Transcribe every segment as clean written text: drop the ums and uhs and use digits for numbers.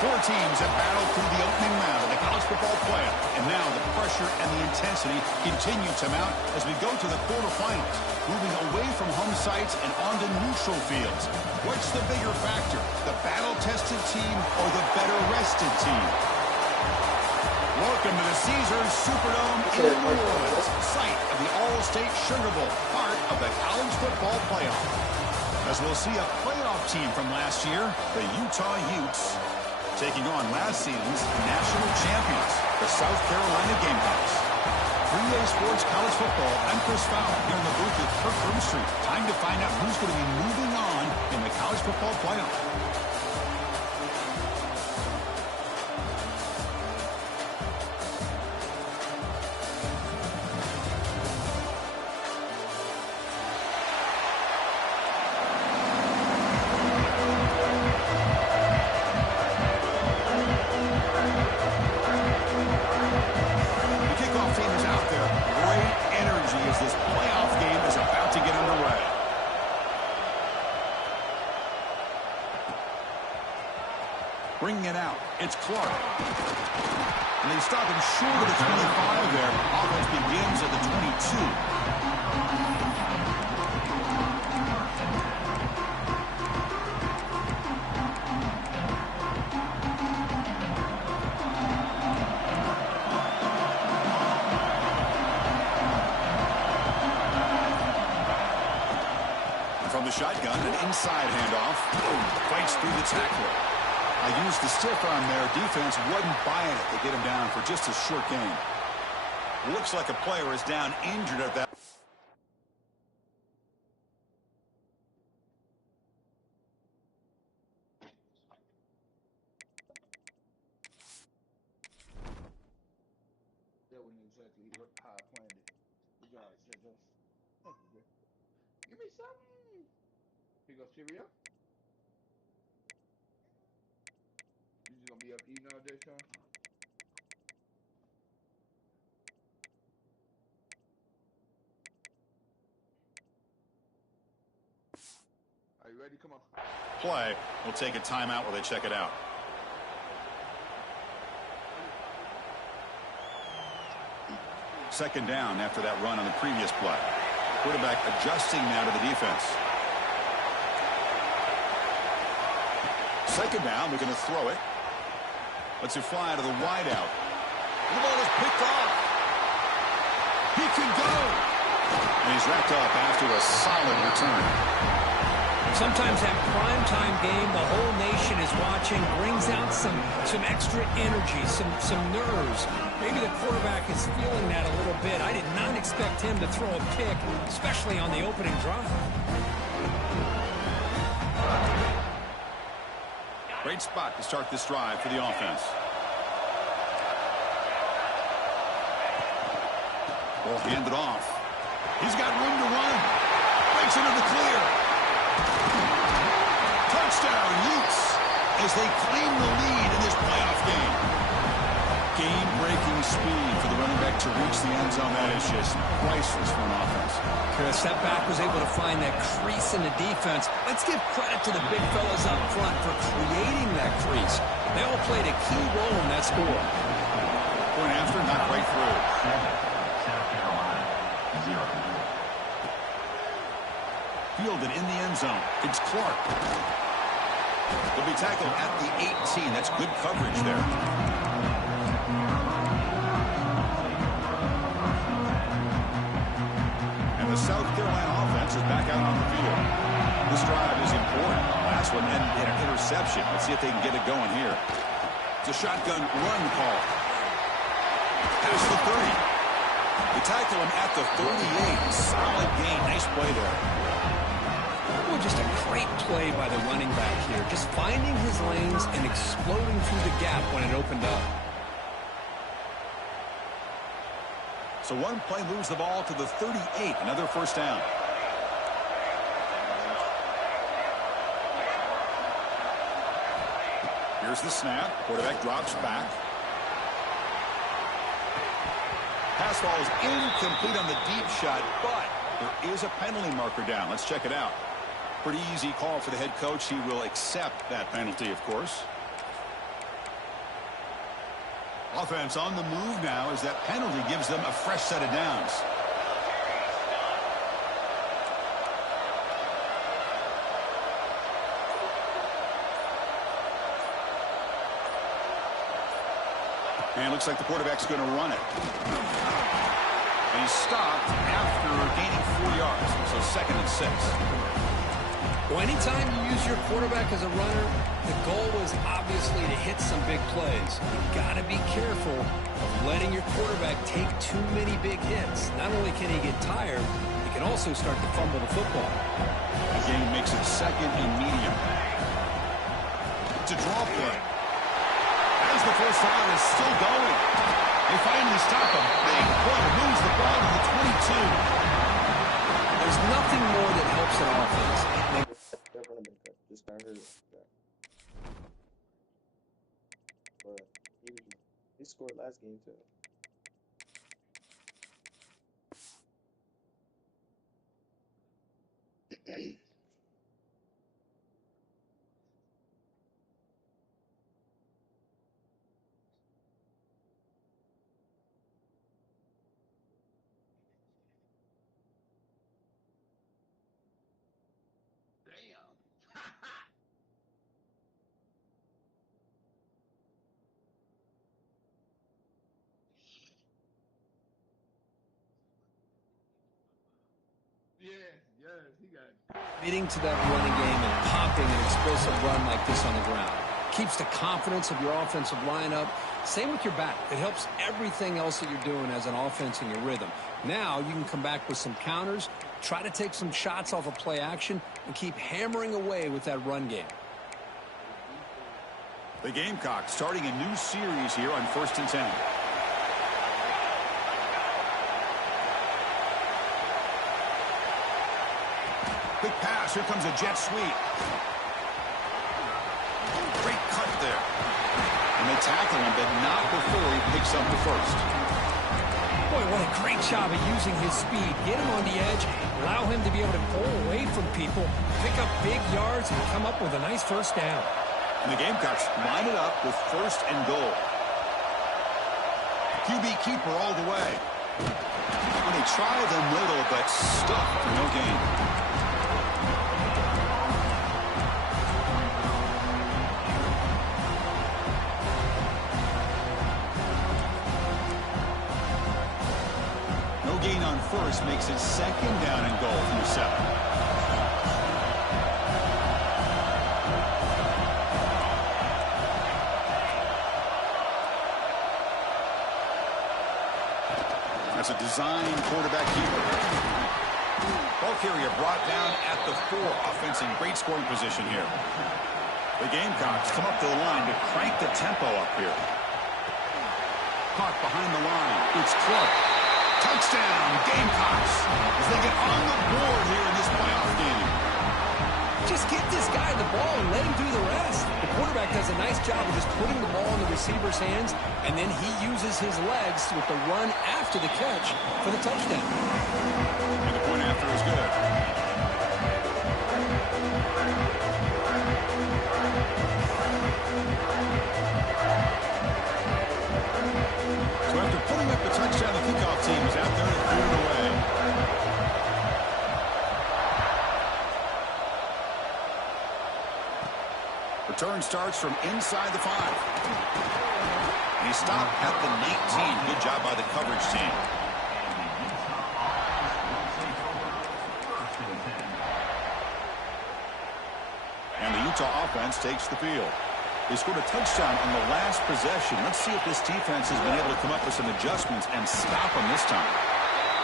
Four teams have battled through the opening round of the college football playoff, and now the pressure and the intensity continue to mount as we go to the quarterfinals, moving away from home sites and onto neutral fields. What's the bigger factor, the battle-tested team or the better-rested team? Welcome to the Caesars Superdome in New Orleans, site of the All-State Sugar Bowl, part of the college football playoff. As we'll see a playoff team from last year, the Utah Utes, taking on last season's national champions, the South Carolina Gamecocks. 3A Sports College Football, I'm Chris Fowler here in the booth with Kirk Broomstreet. Time to find out who's going to be moving on in the college football playoff. Bringing it out, it's Clark. And they stop him short of the 25 there. Offense begins at the 22. And from the shotgun, an inside handoff. Fights through the tackler. I used the stiff arm there. Defense wasn't buying it to get him down for just a short game. Looks like a player is down injured at that. That wasn't exactly how I planned it. Good job, JJ. Thank you. Give me something. Here goes Cheerio. You just gonna be up eating all day, Sean? Are you ready? Come on. Play. We'll take a timeout while they check it out. Second down after that run on the previous play. Quarterback adjusting now to the defense. Second down, we're going to throw it. Lets it fly to the wideout. The ball is picked off. He can go. And he's wrapped up after a solid return. Sometimes that primetime game, the whole nation is watching, brings out some extra energy, some nerves. Maybe the quarterback is feeling that a little bit. I did not expect him to throw a pick, especially on the opening drive. Great spot to start this drive for the offense. Ball handed off. He's got room to run. Breaks into the clear. Touchdown, Utes, as they claim the lead in this playoff game. Game-breaking speed for the running back to reach the end zone. That is just priceless for an offense. Chris, that back was able to find that crease in the defense. Let's give credit to the big fellas up front for creating that crease. They all played a key role in that score. Point after, not right through. South Carolina, 0. Fielded in the end zone. It's Clark. He'll be tackled at the 18. That's good coverage there. And the South Carolina offense is back out on the field. This drive is important. Last one ended in an interception. Let's see if they can get it going here. It's a shotgun run call. Past the 30. They tackle him at the 38. Solid gain. Nice play there. Oh, just a great play by the running back here. Just finding his lanes and exploding through the gap when it opened up. So one play moves the ball to the 38. Another first down. Here's the snap. Quarterback drops back. Pass ball is incomplete on the deep shot, but there is a penalty marker down. Let's check it out. Pretty easy call for the head coach. He will accept that penalty, of course. Offense on the move now as that penalty gives them a fresh set of downs. And it looks like the quarterback's going to run it. And he's stopped after gaining 4 yards. So 2nd and 6. Well, anytime you use your quarterback as a runner, the goal is obviously to hit some big plays. You've got to be careful of letting your quarterback take too many big hits. Not only can he get tired, he can also start to fumble the football. The game makes it 2nd and medium. It's a draw play. As the first down is still going. They finally stop him. Big play moves the ball to the 22. There's nothing more that helps an offense. This guy hurt. But he scored last game too. Yes, he got Committing to that running game and popping an explosive run like this on the ground. Keeps the confidence of your offensive lineup. Same with your back. It helps everything else that you're doing as an offense in your rhythm. Now you can come back with some counters, try to take some shots off of play action, and keep hammering away with that run game. The Gamecocks starting a new series here on 1st and 10. Quick pass. Here comes a jet sweep. Great cut there. And they tackle him, but not before he picks up the first. Boy, what a great job of using his speed. Get him on the edge, allow him to be able to pull away from people, pick up big yards, and come up with a nice first down. And the Gamecocks line it up with 1st and goal. QB keeper all the way. And they try the middle, but stuck for no gain. Gain on first makes it 2nd down and goal from the 7. That's a design quarterback keeper. Ball carrier brought down at the 4. Offense in great scoring position here. The Gamecocks come up to the line to crank the tempo up here. Caught behind the line. It's Clark. Touchdown, Gamecocks, as they get on the board here in this playoff game. Just get this guy the ball and let him do the rest. The quarterback does a nice job of just putting the ball in the receiver's hands, and then he uses his legs with the run after the catch for the touchdown. And the point after is good. So after putting up the touchdown, the kickoff team is out there to clear it away. Return starts from inside the 5. He stopped at the 19. Good job by the coverage team. And the Utah offense takes the field. They scored a touchdown on the last possession. Let's see if this defense has been able to come up with some adjustments and stop them this time.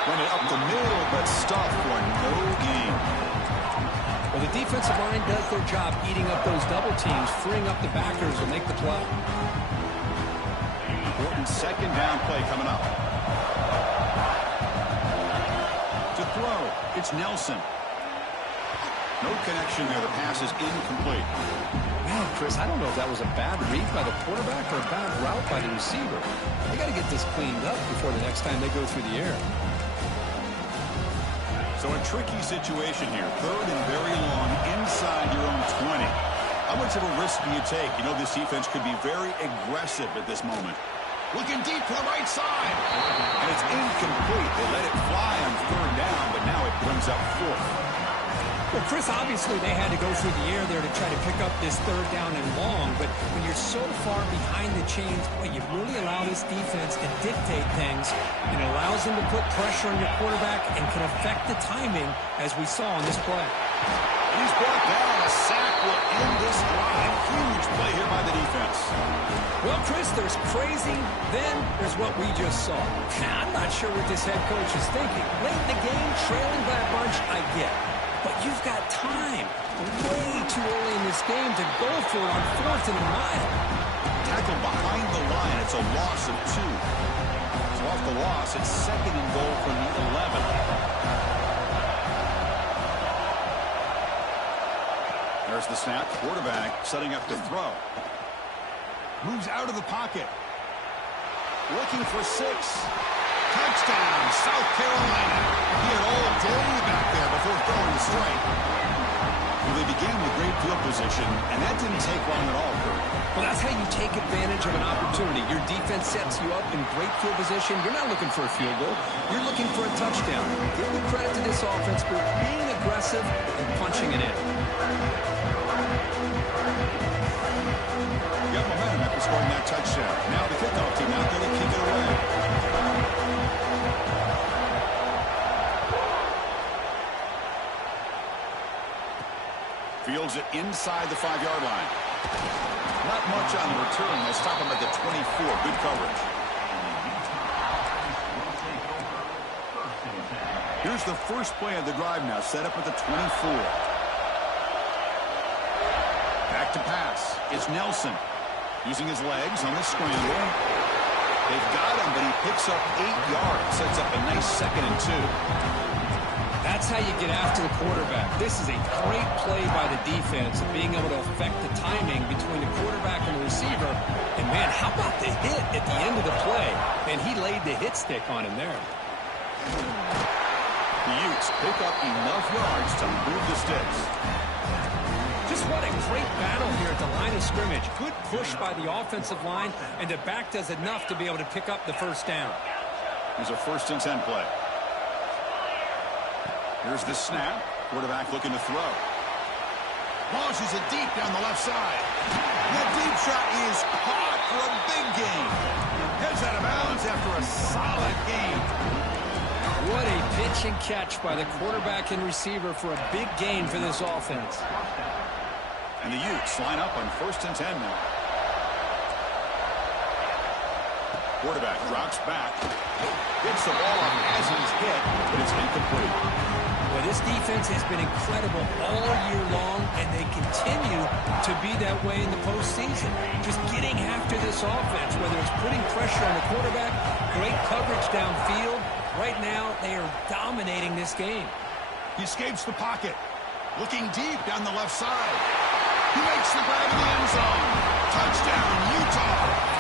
Went it up the middle, but stuffed for no gain. Well, the defensive line does their job eating up those double teams, freeing up the backers to make the play. Important 2nd down play coming up. To throw, it's Nelson. No connection there. The pass is incomplete. Man, Chris, I don't know if that was a bad read by the quarterback or a bad route by the receiver. They got to get this cleaned up before the next time they go through the air. So a tricky situation here. 3rd and very long inside your own 20. How much of a risk do you take? You know this defense could be very aggressive at this moment. Looking deep to the right side. And it's incomplete. They let it fly on third down, but now it brings up fourth. Well, Chris, obviously they had to go through the air there to try to pick up this third down and long, but when you're so far behind the chains, you really allow this defense to dictate things, and it allows them to put pressure on your quarterback and can affect the timing, as we saw on this play. He's brought down. A sack will end this drive. Huge play here by the defense. Well, Chris, there's crazy, then there's what we just saw. I'm not sure what this head coach is thinking. Late in the game, trailing by a bunch, I get. But you've got time, way too early in this game to go for it on 4th and a mile. Tackle behind the line. It's a loss of 2. So off the loss, it's 2nd and goal from the 11. There's the snap. Quarterback setting up to throw. Moves out of the pocket. Looking for 6. Touchdown, South Carolina. He had all day back there before throwing the strike. Well, they began with great field position, and that didn't take long at all, Kurt. Well, that's how you take advantage of an opportunity. Your defense sets you up in great field position. You're not looking for a field goal. You're looking for a touchdown. Give the credit to this offense for being aggressive and punching it in. Got momentum after scoring that touchdown. Now the kickoff team out there to kick it away. Fields it inside the 5-yard line. Not much on the return. They stop him at the 24. Good coverage. Here's the first play of the drive now, set up at the 24. Back to pass. It's Nelson. Using his legs on the scramble. They've got him, but he picks up 8 yards. Sets up a nice 2nd and 2. That's how you get after the quarterback. This is a great play by the defense of being able to affect the timing between the quarterback and the receiver. And, man, how about the hit at the end of the play? And he laid the hit stick on him there. The Utes pick up enough yards to move the sticks. Just what a great battle here at the line of scrimmage. Good push by the offensive line, and the back does enough to be able to pick up the first down. Here's a 1st and 10 play. Here's the snap. Quarterback looking to throw. Launches it deep down the left side. That deep shot is caught for a big gain. Heads out of bounds after a solid gain. What a pitch and catch by the quarterback and receiver for a big gain for this offense. And the Utes line up on 1st and 10 now. Quarterback drops back. Gets the ball up as he's hit, but it's incomplete. Well, this defense has been incredible all year long, and they continue to be that way in the postseason. Just getting after this offense, whether it's putting pressure on the quarterback, great coverage downfield. Right now, they are dominating this game. He escapes the pocket. Looking deep down the left side. He makes the grab in the end zone. Touchdown, Utah.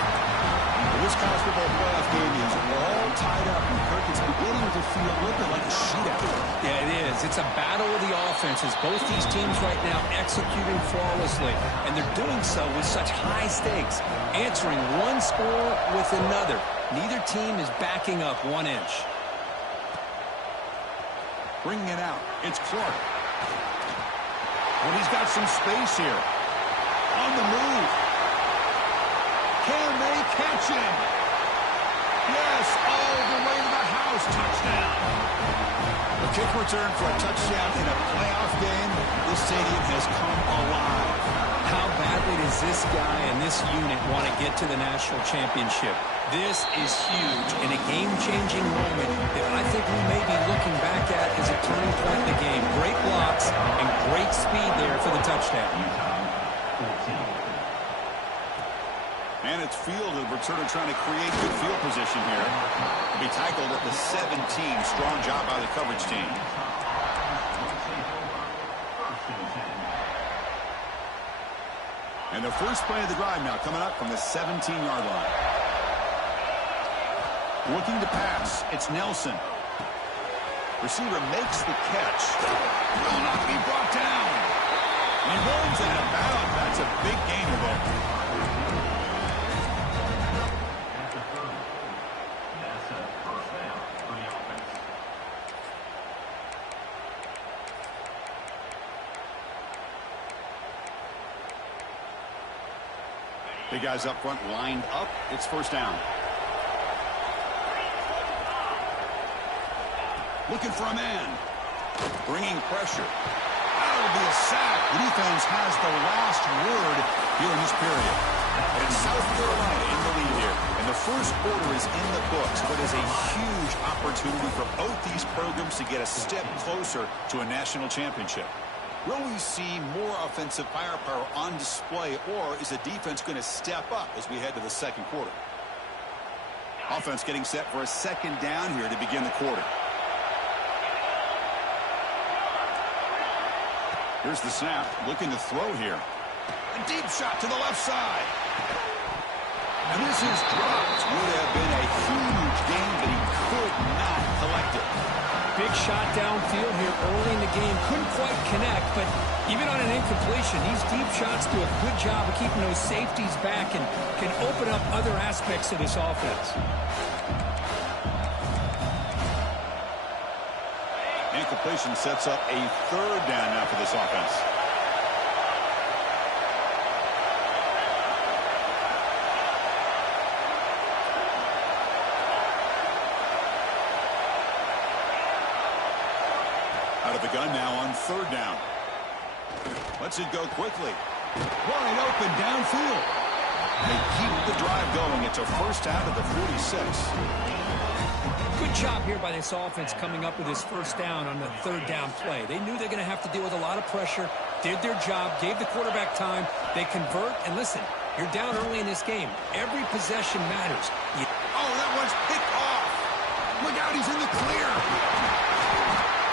This college football playoff game is all tied up, and Kirk, it's beginning to feel a little bit like a shootout. Yeah, it is. It's a battle of the offenses. Both these teams right now executing flawlessly, and they're doing so with such high stakes, answering one score with another. Neither team is backing up 1 inch. Bringing it out. It's Clark. Well, he's got some space here. On the move. Can they catch him? Yes, all the way to the house. Touchdown. A kick return for a touchdown in a playoff game. This stadium has come alive. How badly does this guy and this unit want to get to the national championship? This is huge and a game-changing moment that I think we may be looking back at as a turning point in the game. Great blocks and great speed there for the touchdown. And it's Field, the returner, trying to create good field position here. To be tackled at the 17. Strong job by the coverage team. And the first play of the drive now coming up from the 17-yard line. Looking to pass. It's Nelson. Receiver makes the catch. Will not be brought down. He runs out of bounds. That's a big gainer there. The guys up front lined up. It's first down. Looking for a man. Bringing pressure. That'll be a sack. The defense has the last word here in this period. And South Carolina in the lead here. And the first quarter is in the books, but is a huge opportunity for both these programs to get a step closer to a national championship. Will we see more offensive firepower on display, or is the defense going to step up as we head to the second quarter? Offense getting set for a second down here to begin the quarter. Here's the snap, looking to throw here. A deep shot to the left side. And this is dropped. Would have been a huge game, but he could not collect it. Big shot downfield here early in the game. Couldn't quite connect, but even on an incompletion, these deep shots do a good job of keeping those safeties back and can open up other aspects of this offense. Incompletion sets up a third down now for this offense. Out of the gun now on third down. Lets it go quickly. Wide open downfield. They keep the drive going. It's a first down to the 46. Good job here by this offense coming up with this first down on the third down play. They knew they're going to have to deal with a lot of pressure, did their job, gave the quarterback time. They convert, and listen, you're down early in this game. Every possession matters. Oh, that one's picked off. Look out, he's in the clear.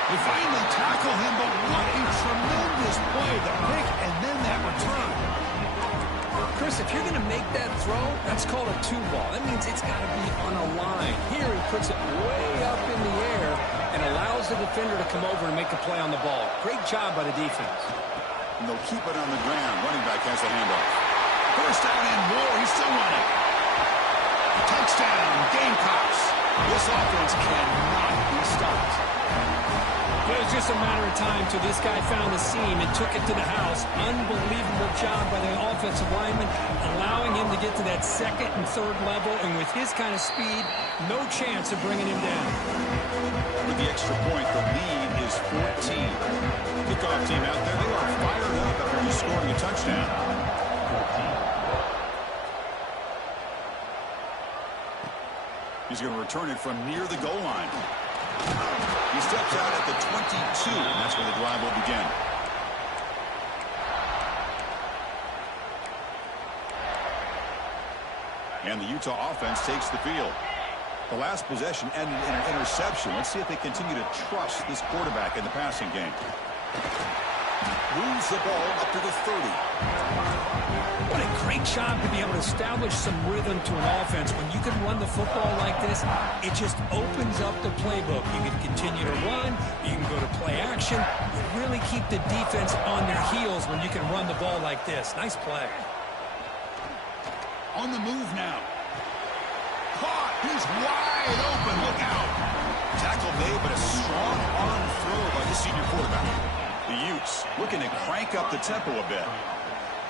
They finally tackle him, but what a tremendous play. The pick and then that return. Chris, if you're going to make that throw, that's called a two ball. That means it's got to be on a line. Here he puts it way up in the air and allows the defender to come over and make a play on the ball. Great job by the defense. And they'll keep it on the ground. Running back has the handoff. First down and more. He's still running. Touchdown, Gamecocks. This offense cannot be stopped. It was just a matter of time till this guy found the seam and took it to the house. Unbelievable job by the offensive lineman, allowing him to get to that second and third level. And with his kind of speed, no chance of bringing him down. With the extra point, the lead is 14. Kickoff team out there, they are fired up after just scoring a touchdown. 14. He's going to return it from near the goal line. He steps out at the 22, and that's where the drive will begin. And the Utah offense takes the field. The last possession ended in an interception. Let's see if they continue to trust this quarterback in the passing game. Moves the ball up to the 30. What a great job to be able to establish some rhythm to an offense. When you can run the football like this, it just opens up the playbook. You can continue to run. You can go to play action. You really keep the defense on their heels when you can run the ball like this. Nice play. On the move now. Caught. He's wide open. Look out. Tackle made, but a strong arm throw by the senior quarterback. The Utes looking to crank up the tempo a bit.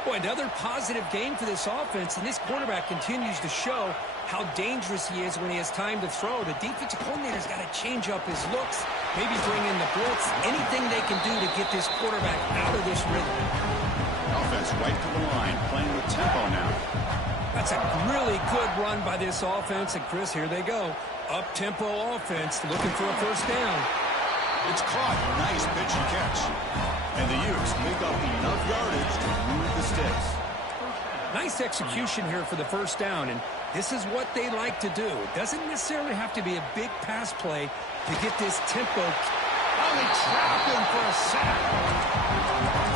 Boy, another positive game for this offense, and this quarterback continues to show how dangerous he is when he has time to throw. The defensive coordinator's got to change up his looks, maybe bring in the blitz, anything they can do to get this quarterback out of this rhythm. Offense right to the line, playing with tempo now. That's a really good run by this offense, and Chris, here they go. Up-tempo offense, looking for a first down. It's caught. Nice pitch and catch. And the Utes pick up enough yardage to move the sticks. Nice execution here for the first down, and this is what they like to do. It doesn't necessarily have to be a big pass play to get this tempo. Oh, they trapped him for a sack.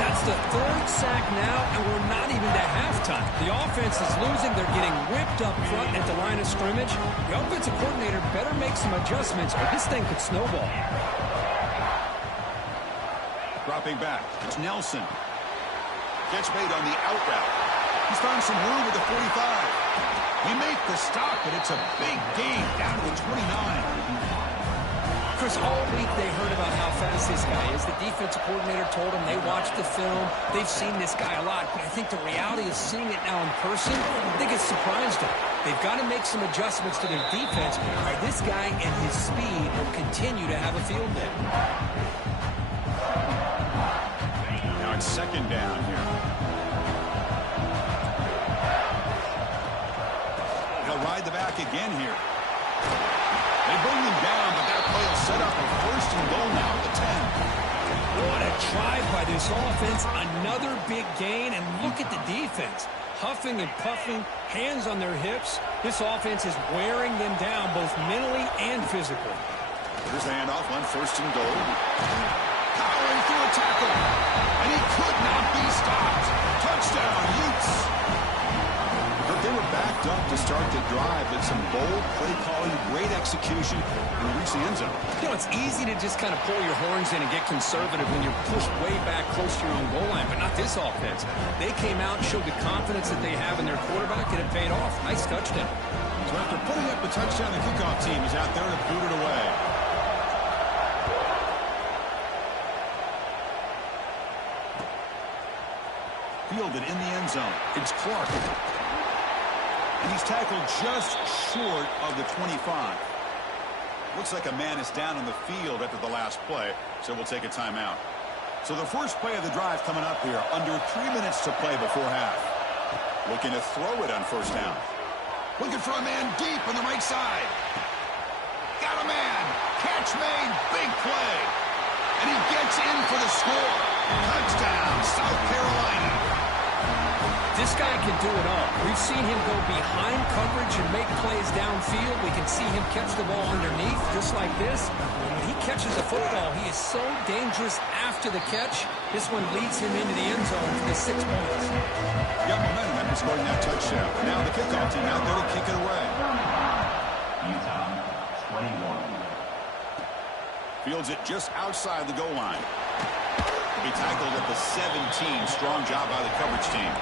That's the third sack now, and we're not even to halftime. The offense is losing. They're getting whipped up front at the line of scrimmage. The offensive coordinator better make some adjustments, or this thing could snowball. Dropping back. It's Nelson. Catch made on the out route. He's found some room with the 45. He made the stop, but it's a big gain down to the 29. Chris, all week they heard about how fast this guy is. The defensive coordinator told them they watched the film. They've seen this guy a lot. But I think the reality is seeing it now in person, I think it's surprised them. They've got to make some adjustments to their defense, or this guy and his speed will continue to have a field day. Now it's second down here. He'll ride the back again here. They bring him down, but that play will set up a first and goal now at the 10. What a drive by this offense. Another big gain, and look at the defense. Huffing and puffing, hands on their hips. This offense is wearing them down both mentally and physically. Here's the handoff on first and goal. Powering through a tackle, and he could not be stopped. Touchdown, Utes. But they were backed up to start the drive, but some bold play calling, great execution, and reach the end zone. You know, it's easy to just kind of pull your horns in and get conservative when you're pushed way back close to your own goal line, but not this offense. They came out and showed the confidence that they have in their quarterback, and it paid off. Nice touchdown. So after putting up the touchdown, the kickoff team is out there to boot it away. Fielded in the end zone. It's Clark. And he's tackled just short of the 25. Looks like a man is down on the field after the last play, so we'll take a timeout. So the first play of the drive coming up here, under 3 minutes to play before half. Looking to throw it on first down. Looking for a man deep on the right side. Got a man. Catch made. Big play. And he gets in for the score. Touchdown, South Carolina. This guy can do it all. We've seen him go behind coverage and make plays downfield. We can see him catch the ball underneath, just like this. When he catches a football, he is so dangerous after the catch. This one leads him into the end zone for the 6 points. Got momentum after scoring that touchdown. Now the kickoff team out there to kick it away. Utah 21. Fields it just outside the goal line. He tackled at the 17. Strong job by the coverage team.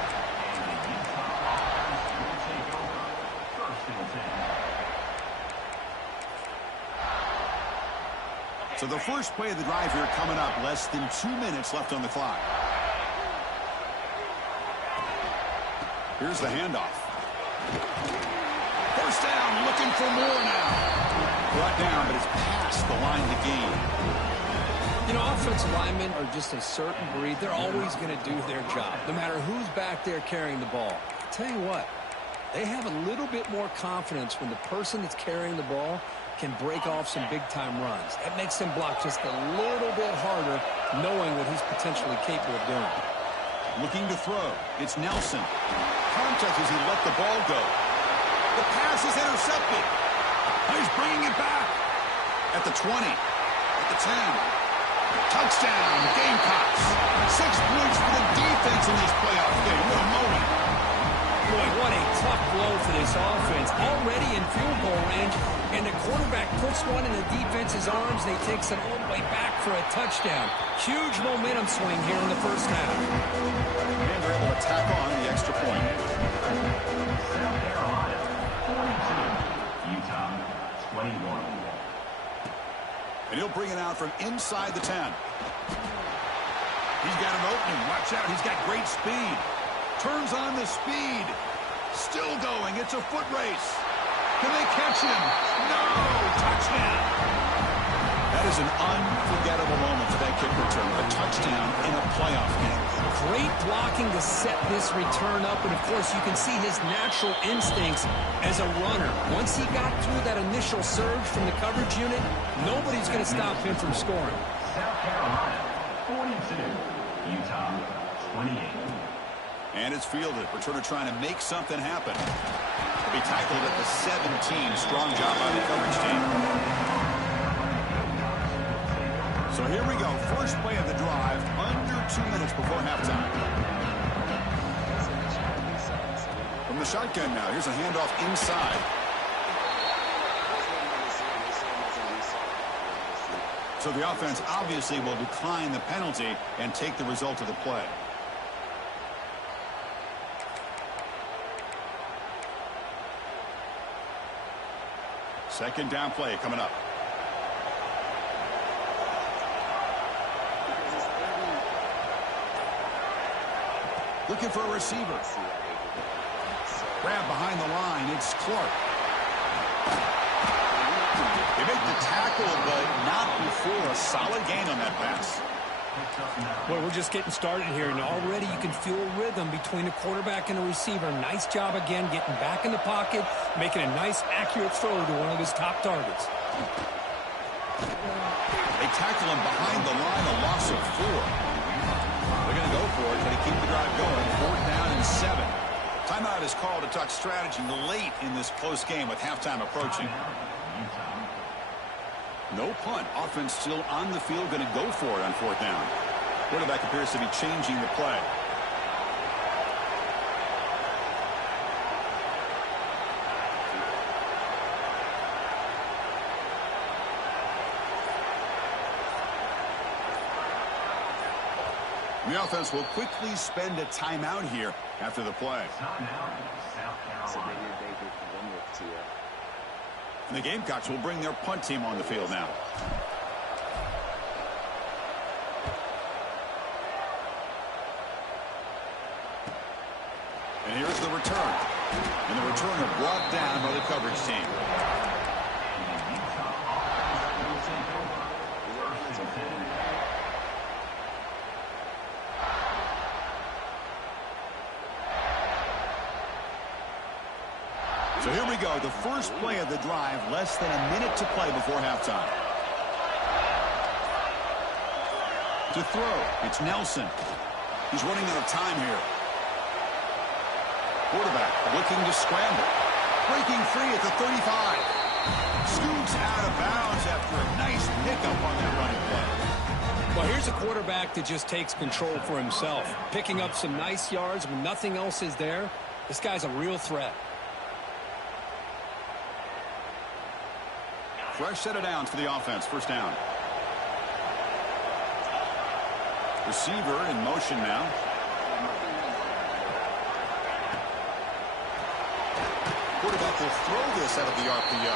So the first play of the drive here coming up, less than 2 minutes left on the clock. Here's the handoff. First down, looking for more now. Brought down, but it's past the line of the game. You know, offensive linemen are just a certain breed. They're always going to do their job, no matter who's back there carrying the ball. I'll tell you what, they have a little bit more confidence when the person that's carrying the ball can break off some big-time runs. That makes them block just a little bit harder, knowing what he's potentially capable of doing. Looking to throw. It's Nelson. Contact as he let the ball go. The pass is intercepted. He's bringing it back. At the 20. At the 10. Touchdown, Gamecocks. 6 points for the defense in this playoff game. What a moment. Boy, what a tough blow for this offense. Already in field goal range, and the quarterback puts one in the defense's arms. They takes it all the way back for a touchdown. Huge momentum swing here in the first half. And they're able to tack on the extra point. South Carolina 42. Utah 21. And he'll bring it out from inside the 10. He's got an opening. Watch out. He's got great speed. Turns on the speed. Still going. It's a foot race. Can they catch him? No! Touchdown! That is an unforgettable moment for that kick return. A touchdown in a playoff game. Great blocking to set this return up, and of course you can see his natural instincts as a runner. Once he got through that initial surge from the coverage unit, nobody's going to stop him from scoring. South Carolina 42. Utah 28. And it's fielded. Returner trying to make something happen. He tackled at the 17. Strong job by the coverage team. So here we go. First play of the drive. Under 2 minutes before halftime. From the shotgun now. Here's a handoff inside. So the offense obviously will decline the penalty and take the result of the play. Second down play coming up. Looking for a receiver. Grab behind the line. It's Clark. They make the tackle, but not before a solid gain on that pass. Well, we're just getting started here, and already you can feel a rhythm between the quarterback and the receiver. Nice job again getting back in the pocket, making a nice, accurate throw to one of his top targets. They tackle him behind the line, a loss of 4. They're going to go for it, but to keep the drive going. 4th down and 7. Timeout is called to talk strategy late in this close game with halftime approaching. No punt. Offense still on the field, going to go for it on 4th down. Quarterback appears to be changing the play. The offense will quickly spend a timeout here after the play. And the Gamecocks will bring their punt team on the field now. And here's the return. And the returner brought down by the coverage team. So here we go, the first play of the drive, less than a minute to play before halftime. To throw, it's Nelson. He's running out of time here. Quarterback looking to scramble. Breaking free at the 35. Scoots out of bounds after a nice pickup on that running play. Well, here's a quarterback that just takes control for himself. Picking up some nice yards when nothing else is there. This guy's a real threat. Fresh set of downs for the offense. 1st down. Receiver in motion now. Quarterback will throw this out of the RPO.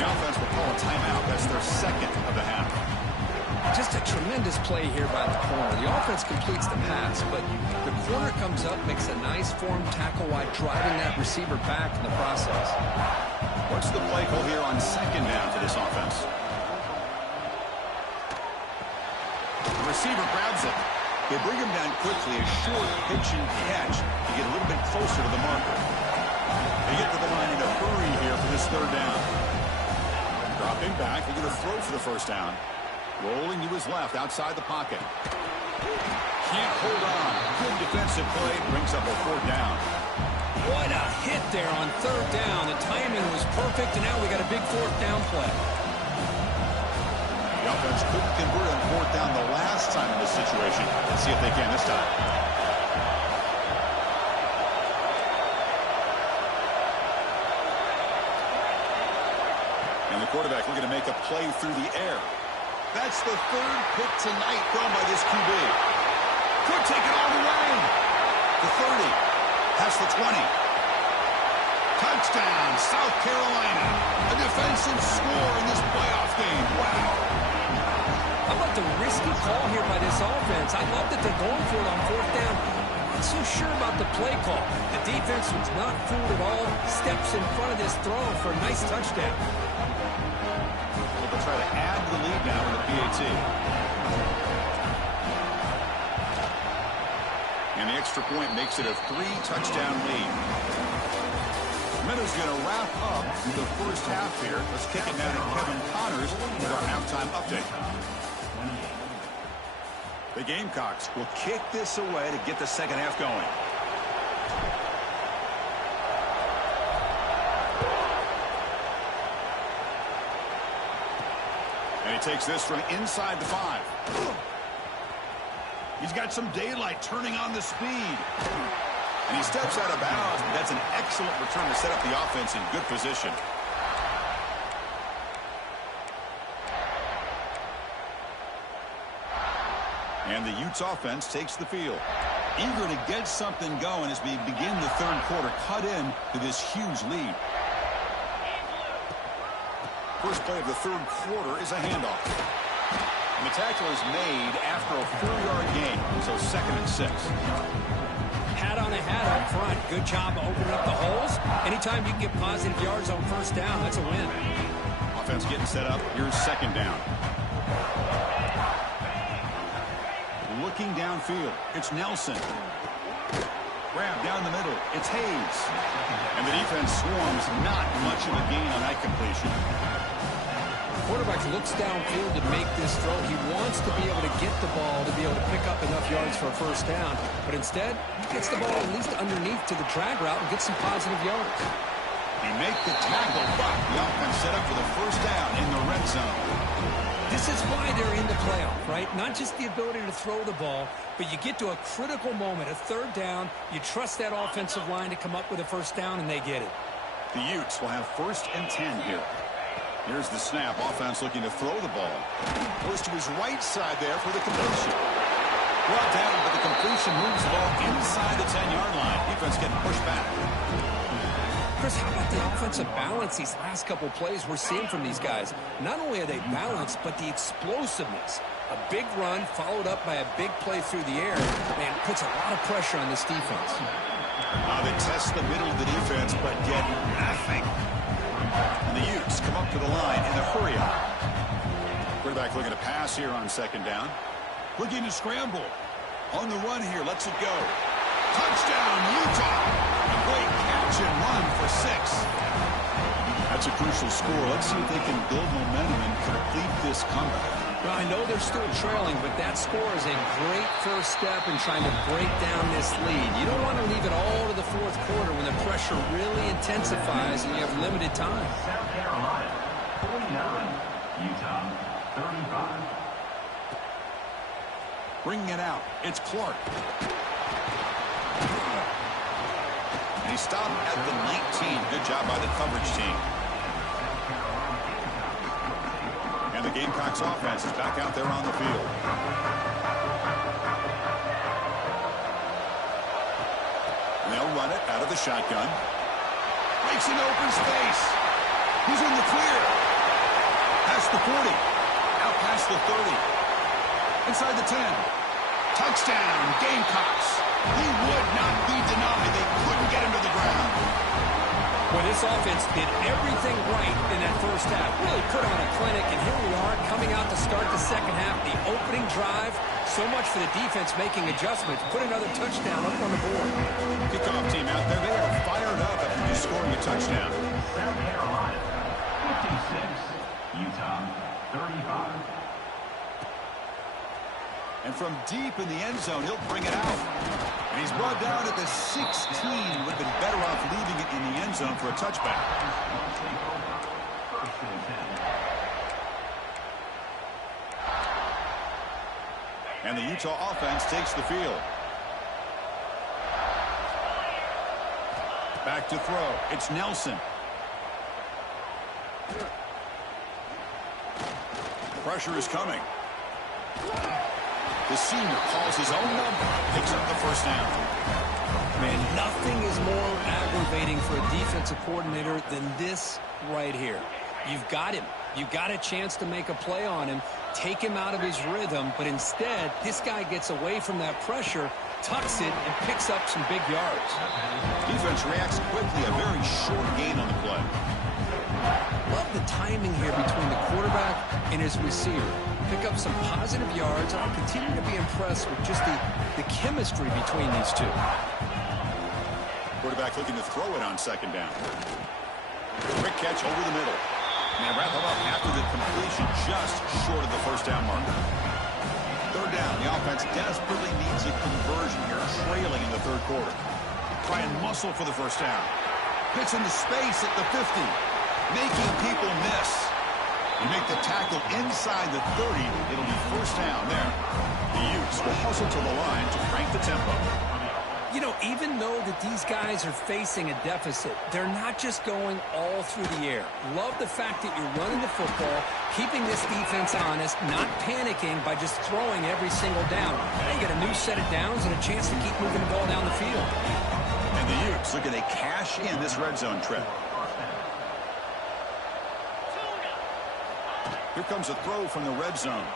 The offense will call a timeout. That's their 2nd of the half. Just a tremendous play here by the corner. The offense completes the pass, but the corner comes up, makes a nice form tackle while driving that receiver back in the process. What's the play call here on 2nd down for this offense? The receiver grabs it. They bring him down quickly, a short pitch and catch to get a little bit closer to the marker. They get to the line in a hurry here for this 3rd down. Dropping back, they're going to throw for the 1st down. Rolling to his left, outside the pocket. Can't hold on. Good defensive play, brings up a 4th down. What a hit there on 3rd down. The timing was perfect, and now we got a big 4th down play. The offense couldn't convert on 4th down the last time in this situation. Let's see if they can this time. And the quarterback looking to make a play through the air. That's the 3rd pick tonight thrown by this QB. Could take it all the way. The 30. Past the 20. Touchdown, South Carolina. A defensive score in this playoff game. Wow. How about the risky call here by this offense? I love that they're going for it on 4th down. Not so sure about the play call. The defense was not fooled at all. Steps in front of this throw for a nice touchdown. They'll try to add to the lead now with the PAT. And the extra point makes it a 3-touchdown lead. Meadows going to wrap up the first half here. Let's kick it now to Kevin Connors with our halftime update. The Gamecocks will kick this away to get the 2nd half going. And he takes this from inside the 5. He's got some daylight turning on the speed. And he steps out of bounds. That's an excellent return to set up the offense in good position. And the Utes offense takes the field. Eager to get something going as we begin the 3rd quarter. Cut in to this huge lead. First play of the 3rd quarter is a handoff. And the tackle is made after a 4-yard gain, so 2nd and 6. good job of opening up the holes. Anytime you can get positive yards on first down, that's a win. Offense getting set up. Here's second down. Looking downfield. It's Nelson. Grab down the middle. It's Hayes. And the defense swarms. Not much of a gain on that completion. Quarterback looks downfield to make this throw. He wants to be able to get the ball to be able to pick up enough yards for a first down. But instead, he gets the ball at least underneath to the drag route and gets some positive yards. He make the tackle, but the offense set up for the first down in the red zone. This is why they're in the playoff, right? Not just the ability to throw the ball, but you get to a critical moment, a third down. You trust that offensive line to come up with a first down, and they get it. The Utes will have 1st and 10 here. Here's the snap. Offense looking to throw the ball. Goes to his right side there for the completion. Brought down, but the completion moves the ball inside the 10-yard line. Defense getting pushed back. Chris, how about the offensive balance these last couple plays we're seeing from these guys? Not only are they balanced, but the explosiveness. A big run followed up by a big play through the air. Man, puts a lot of pressure on this defense. Now they test the middle of the defense, but get nothing. And the Utes come up to the line in a hurry-up. Quarterback looking to pass here on second down. Looking to scramble. On the run here, lets it go. Touchdown, Utah! A great catch and run for 6. That's a crucial score. Let's see if they can build momentum and complete this comeback. Well, I know they're still trailing, but that score is a great first step in trying to break down this lead. You don't want to leave it all to the fourth quarter when the pressure really intensifies and you have limited time. South Carolina, 49. Utah, 35. Bringing it out. It's Clark. And he stopped at the 19. Good job by the coverage team. And the Gamecocks offense is back out there on the field. And they'll run it out of the shotgun. Makes an open space. He's in the clear. Past the 40. Out past the 30. Inside the 10. Touchdown, Gamecocks. He would not be denied. They couldn't get him to the ground. Well, this offense did everything right in that first half. Really put on a clinic, and here we are coming out to start the second half. The opening drive, so much for the defense making adjustments. Put another touchdown up on the board. Kickoff team out there. They are fired up after just scoring a touchdown. South Carolina, 56. Utah, 35. And from deep in the end zone, he'll bring it out. And he's brought down at the 16. Would have been better off leaving it in the end zone for a touchback. And the Utah offense takes the field. Back to throw. It's Nelson. Pressure is coming. The senior calls his own number, picks up the first down. Man, nothing is more aggravating for a defensive coordinator than this right here. You've got him. You've got a chance to make a play on him, take him out of his rhythm, but instead, this guy gets away from that pressure, tucks it, and picks up some big yards. Defense reacts quickly, a very short gain on the play. Love the timing here between the quarterback and his receiver. Pick up some positive yards, and I'll continue to be impressed with just the chemistry between these two. Quarterback looking to throw it on second down. Quick catch over the middle. And they wrap him up after the completion just short of the first down marker. Third down, the offense desperately needs a conversion here, trailing in the third quarter. Try and muscle for the first down. Hits into space at the 50, making people miss. You make the tackle inside the 30. It'll be first down there. The Utes will hustle to the line to crank the tempo. You know, even though that these guys are facing a deficit, they're not just going all through the air. Love the fact that you're running the football, keeping this defense honest, not panicking by just throwing every single down. Now you get a new set of downs and a chance to keep moving the ball down the field. And the Utes looking to cash in this red zone trip. Here comes a throw from the red zone.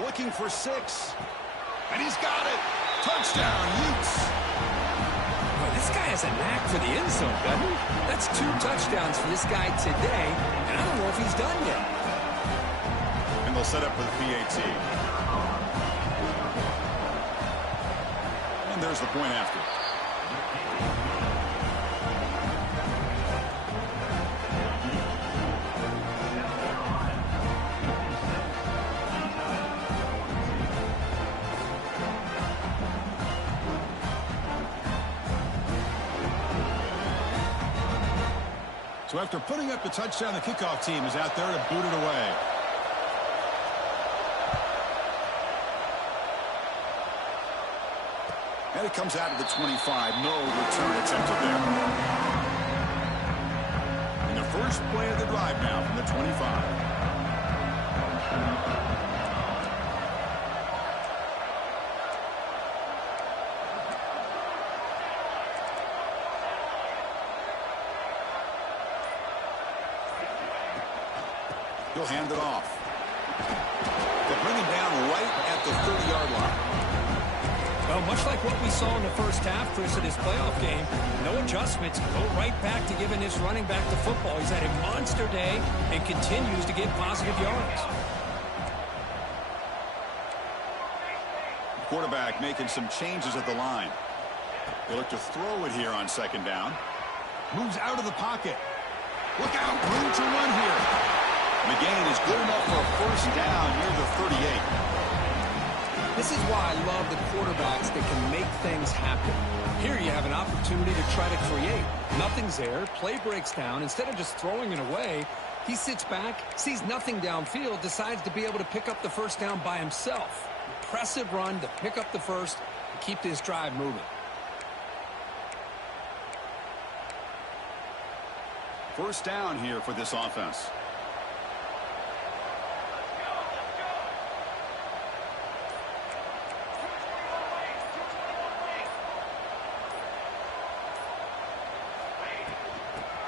Looking for 6. And he's got it. Touchdown, Utes. Well, this guy has has a knack for the end zone, doesn't he? That's 2 touchdowns for this guy today, and I don't know if he's done yet. And they'll set up for the PAT. And there's the point after. So after putting up the touchdown, the kickoff team is out there to boot it away. And it comes out of the 25. No return attempted there. And the first play of the drive now from the 25. He'll hand it off. They'll bring him down right at the 30-yard line. Well, much like what we saw in the first half, Chris, of this playoff game, no adjustments. Go right back to giving this running back the football. He's had a monster day and continues to get positive yards. Quarterback making some changes at the line. They look to throw it here on second down. Moves out of the pocket. Look out, room to run here. The gain is good enough for a first down near the 38. This is why I love the quarterbacks that can make things happen. Here you have an opportunity to try to create. Nothing's there. Play breaks down. Instead of just throwing it away, he sits back, sees nothing downfield, decides to be able to pick up the first down by himself. Impressive run to pick up the first and keep this drive moving. First down here for this offense.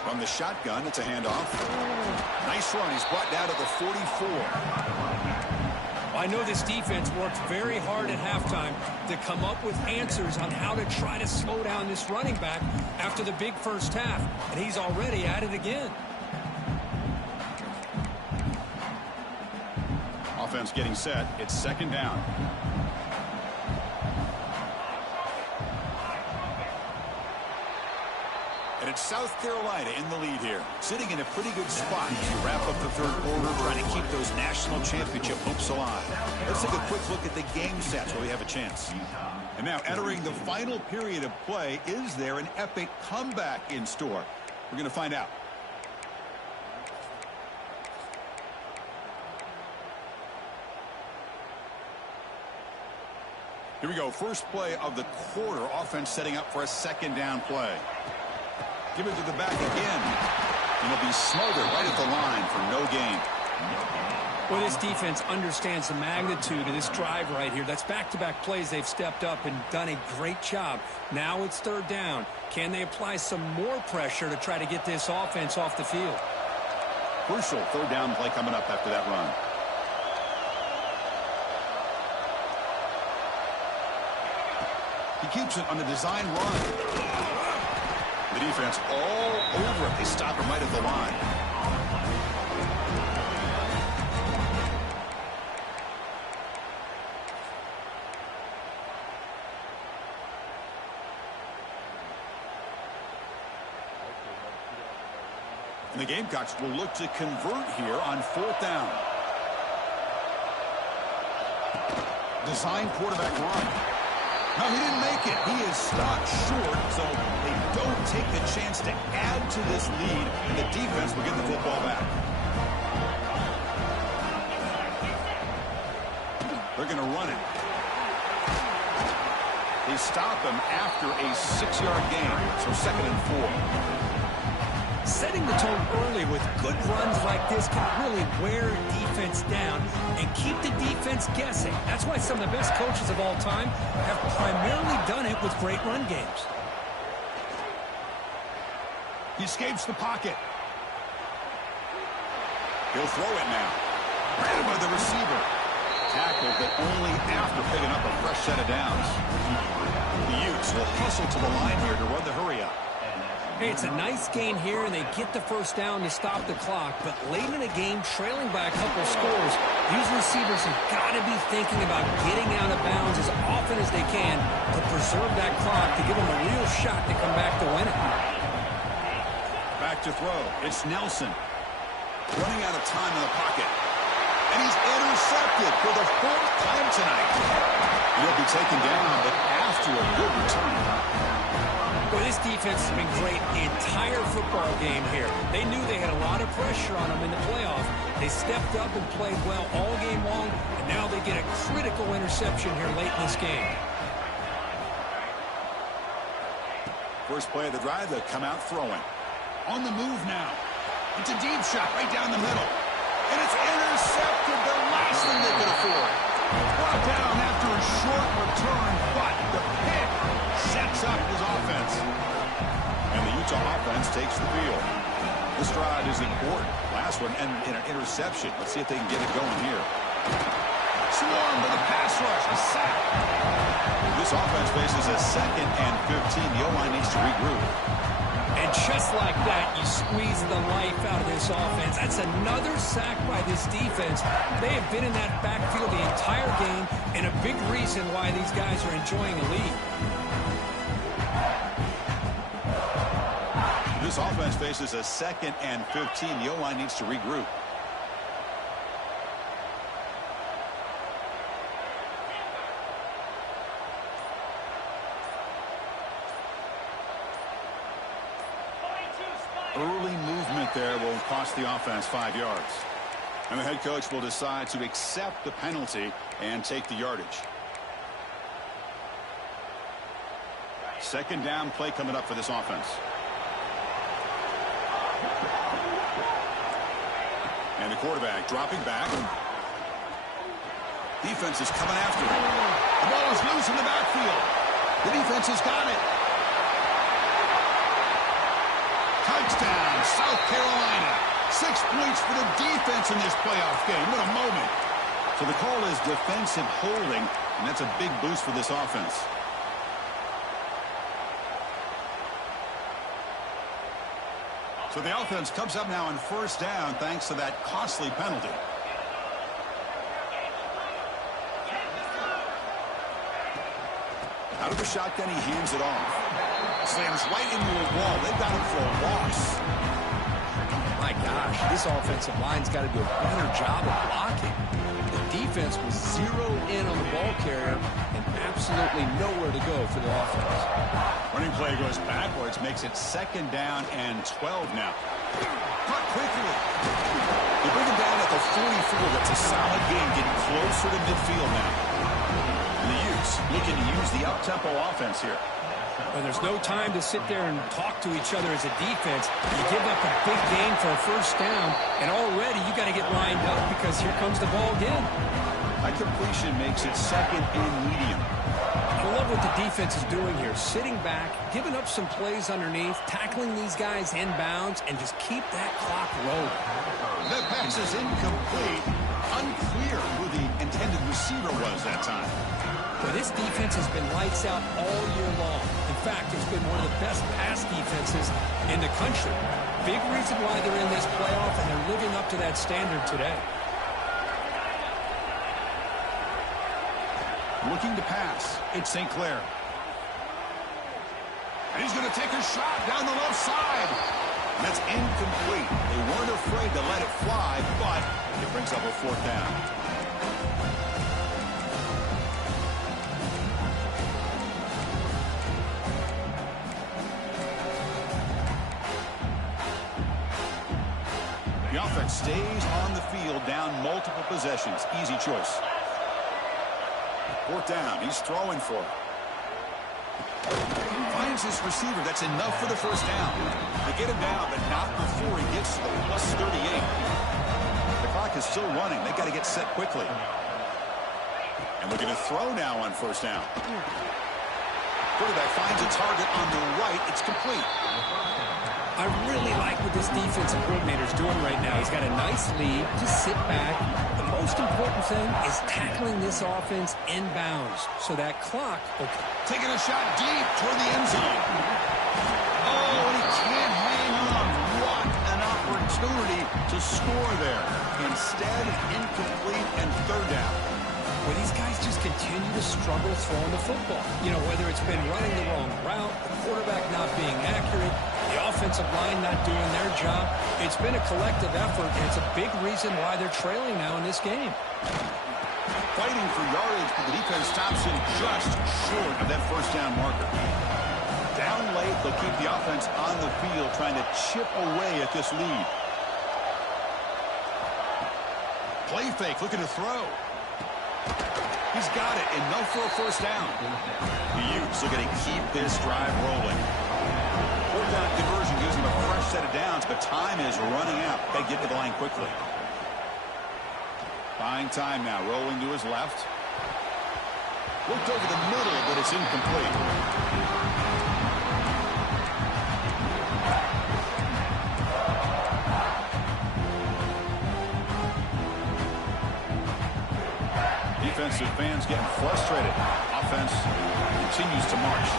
From the shotgun, it's a handoff. Nice run. He's brought down to the 44. I know this defense worked very hard at halftime to come up with answers on how to try to slow down this running back after the big first half, and he's already at it again. Offense getting set. It's second down. And it's South Carolina in the lead here, sitting in a pretty good spot to wrap up the third quarter, trying to keep those national championship hopes alive. Let's take a quick look at the game stats while we have a chance. And now entering the final period of play, is there an epic comeback in store? We're going to find out. Here we go. First play of the quarter. Offense setting up for a second down play. Give it to the back again. And he'll be smothered right at the line for no gain. Well, this defense understands the magnitude of this drive right here. That's back-to-back plays. They've stepped up and done a great job. Now it's third down. Can they apply some more pressure to try to get this offense off the field? Crucial third down play coming up after that run. He keeps it on the design run. The defense all over it. They stop him right at the line. And the Gamecocks will look to convert here on fourth down. Design quarterback run. No, he didn't make it. He is stopped short, so they don't take the chance to add to this lead, and the defense will get the football back. They're going to run it. They stop him after a 6-yard gain, so 2nd and 4. Setting the tone early with good runs like this can really wear defense down and keep the defense guessing. That's why some of the best coaches of all time have primarily done it with great run games. He escapes the pocket. He'll throw it now. Right by the receiver. Tackled, but only after picking up a fresh set of downs. The Utes will hustle to the line here to run the hurry up. Hey, it's a nice gain here, and they get the first down to stop the clock. But late in the game, trailing by a couple scores, these receivers have got to be thinking about getting out of bounds as often as they can to preserve that clock to give them a real shot to come back to win it. Back to throw. It's Nelson. Running out of time in the pocket. And he's intercepted for the fourth time tonight. He'll be taken down, but after a good return. Well, this defense has been great the entire football game here. They knew they had a lot of pressure on them in the playoff. They stepped up and played well all game long, and now they get a critical interception here late in this game. First play of the drive, they'll come out throwing. On the move now. It's a deep shot right down the middle. And it's intercepted, the last thing they could afford. Brought down after a short return, but the pick sets up his offense. And the Utah offense takes the field. This drive is important. Last one ended in an interception. Let's see if they can get it going here. Swarm with a pass rush, a sack. This offense faces a 2nd and 15. The O-line needs to regroup. And just like that, you squeeze the life out of this offense. That's another sack by this defense. They have been in that backfield the entire game, and a big reason why these guys are enjoying a lead. This offense faces a 2nd and 15. The O-line needs to regroup. Early movement there will cost the offense 5 yards. And the head coach will decide to accept the penalty and take the yardage. Second down play coming up for this offense. And the quarterback dropping back. Defense is coming after him. The ball is loose in the backfield. The defense has got it. Touchdown, South Carolina. 6 points for the defense in this playoff game. What a moment. So the call is defensive holding, and that's a big boost for this offense. So the offense comes up now on first down thanks to that costly penalty. Out of the shotgun, he hands it off. Slams right into a wall. They've got him for a loss. My gosh, this offensive line's got to do a better job of blocking. The defense was zeroed in on the ball carrier and absolutely nowhere to go for the offense. Running play goes backwards, makes it 2nd down and 12 now. Cut quickly. They bring him down at the 44. That's a solid game, getting closer to midfield now. And the Utes looking to use the up-tempo offense here. Well, there's no time to sit there and talk to each other as a defense. You give up a big gain for a first down, and already you got to get lined up because here comes the ball again. That completion makes it 2nd and medium. I love what the defense is doing here. Sitting back, giving up some plays underneath, tackling these guys inbounds, and just keep that clock rolling. That pass is incomplete. Unclear who the intended receiver was that time. Well, this defense has been lights out all year long. In fact, it's been one of the best pass defenses in the country. Big reason why they're in this playoff, and they're living up to that standard today. Looking to pass. It's St. Clair. And he's going to take a shot down the left side. And that's incomplete. They weren't afraid to let it fly, but it brings up a 4th down. The offense stays on the field, down multiple possessions. Easy choice. 4th down. He's throwing for it. Finds his receiver. That's enough for the first down. They get him down, but not before he gets to the plus 38. The clock is still running. They got to get set quickly. And looking to throw now on first down. Quarterback finds a target on the right. It's complete. I really like what this defensive coordinator is doing right now. He's got a nice lead. Just sit back. The most important thing is tackling this offense inbounds. So that clock, okay. Taking a shot deep toward the end zone. Oh, and he can't hang on. What an opportunity to score there. Instead, incomplete and third down. Well, these guys just continue to struggle throwing the football. You know, whether it's been running the wrong route, the quarterback not being accurate, the offensive line not doing their job. It's been a collective effort, and it's a big reason why they're trailing now in this game. Fighting for yardage, but the defense stops him just short of that first down marker. Down late, they'll keep the offense on the field, trying to chip away at this lead. Play fake, looking to throw. He's got it, enough for a first down. The Utes looking to keep this drive rolling. Fourth down conversion gives him a fresh set of downs, but time is running out. They get to the line quickly. Buying time now, rolling to his left. Looked over the middle, but it's incomplete. Defensive fans getting frustrated. Offense continues to march.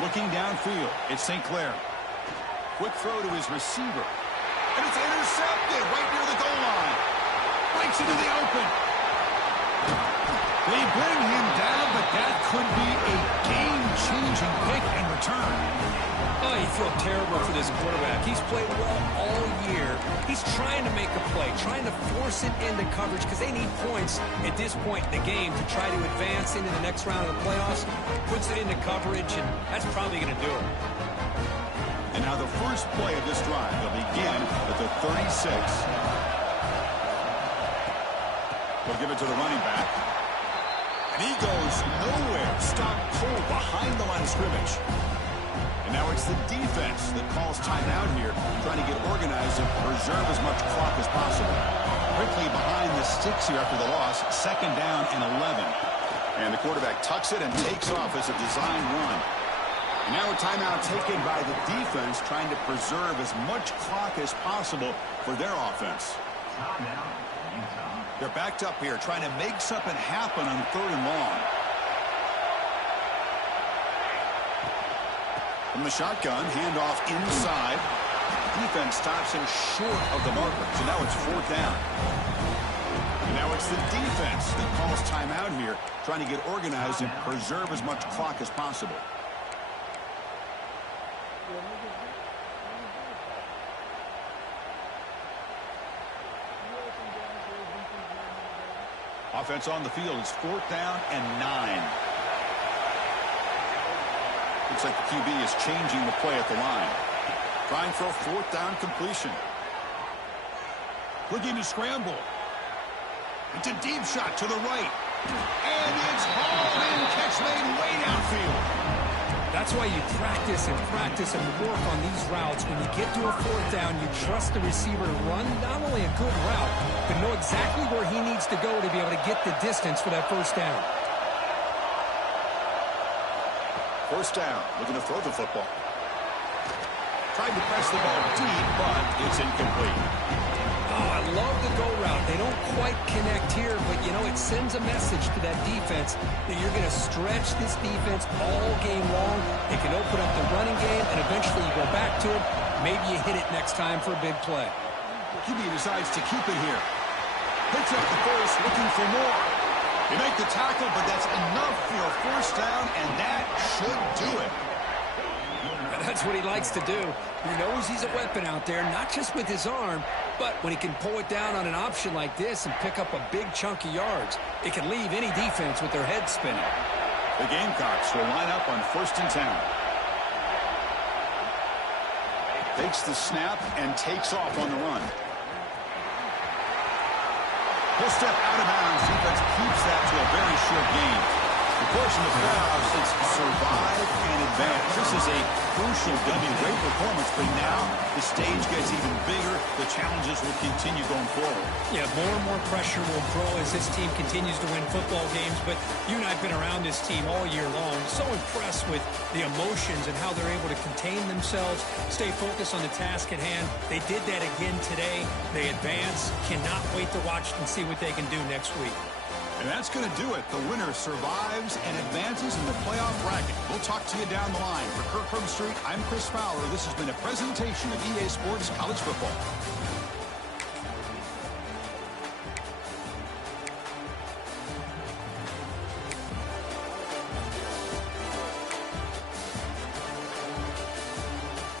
Looking downfield, it's St. Clair. Quick throw to his receiver. And it's intercepted right near the goal line. Breaks into the open. They bring him down, but that could be a game-changing pick in return. Oh, you feel terrible for this quarterback. He's played well all year. He's trying to make a play, trying to force it into coverage because they need points at this point in the game to try to advance into the next round of the playoffs. Puts it into coverage, and that's probably going to do it. And now the first play of this drive will begin at the 36. They'll give it to the running back. And he goes nowhere. Stop cold behind the line of scrimmage. And now it's the defense that calls timeout here, trying to get organized and preserve as much clock as possible. Quickly behind the sticks here after the loss, second down and 11. And the quarterback tucks it and takes off as a design run. And now a timeout taken by the defense, trying to preserve as much clock as possible for their offense. They're backed up here, trying to make something happen on third and long. From the shotgun, handoff inside. Defense stops him short of the marker, so now it's fourth down. And now it's the defense that calls timeout here, trying to get organized and preserve as much clock as possible. Offense on the field is fourth down and 9. Looks like the QB is changing the play at the line. Trying for a fourth down completion. Looking to scramble. It's a deep shot to the right. And it's hauled in. Catch made way downfield. That's why you practice and practice and work on these routes. When you get to a fourth down, you trust the receiver to run not only a good route, but know exactly where he needs to go to be able to get the distance for that first down. First down, looking to throw the football. Tried to press the ball deep, but it's incomplete. Oh, I love the go route. They don't quite connect here, but, you know, it sends a message to that defense that you're going to stretch this defense all game long. It can open up the running game, and eventually you go back to it. Maybe you hit it next time for a big play. QB decides to keep it here. Picks up the first, looking for more. They make the tackle, but that's enough for a first down, and that should do it. That's what he likes to do. He knows he's a weapon out there, not just with his arm, but when he can pull it down on an option like this and pick up a big chunk of yards, it can leave any defense with their head spinning. The Gamecocks will line up on first and 10. Takes the snap and takes off on the run. He'll step out of bounds. Defense keeps that to a very short gain. The course in the playoffs is survive and advance. This is a crucial W. Great performance, but now the stage gets even bigger. The challenges will continue going forward. Yeah, more and more pressure will grow as this team continues to win football games. But you and I have been around this team all year long. So impressed with the emotions and how they're able to contain themselves, stay focused on the task at hand. They did that again today. They advance. Cannot wait to watch and see what they can do next week. And that's going to do it. The winner survives and advances in the playoff bracket. We'll talk to you down the line. For Kirk Street, I'm Chris Fowler. This has been a presentation of EA Sports College Football.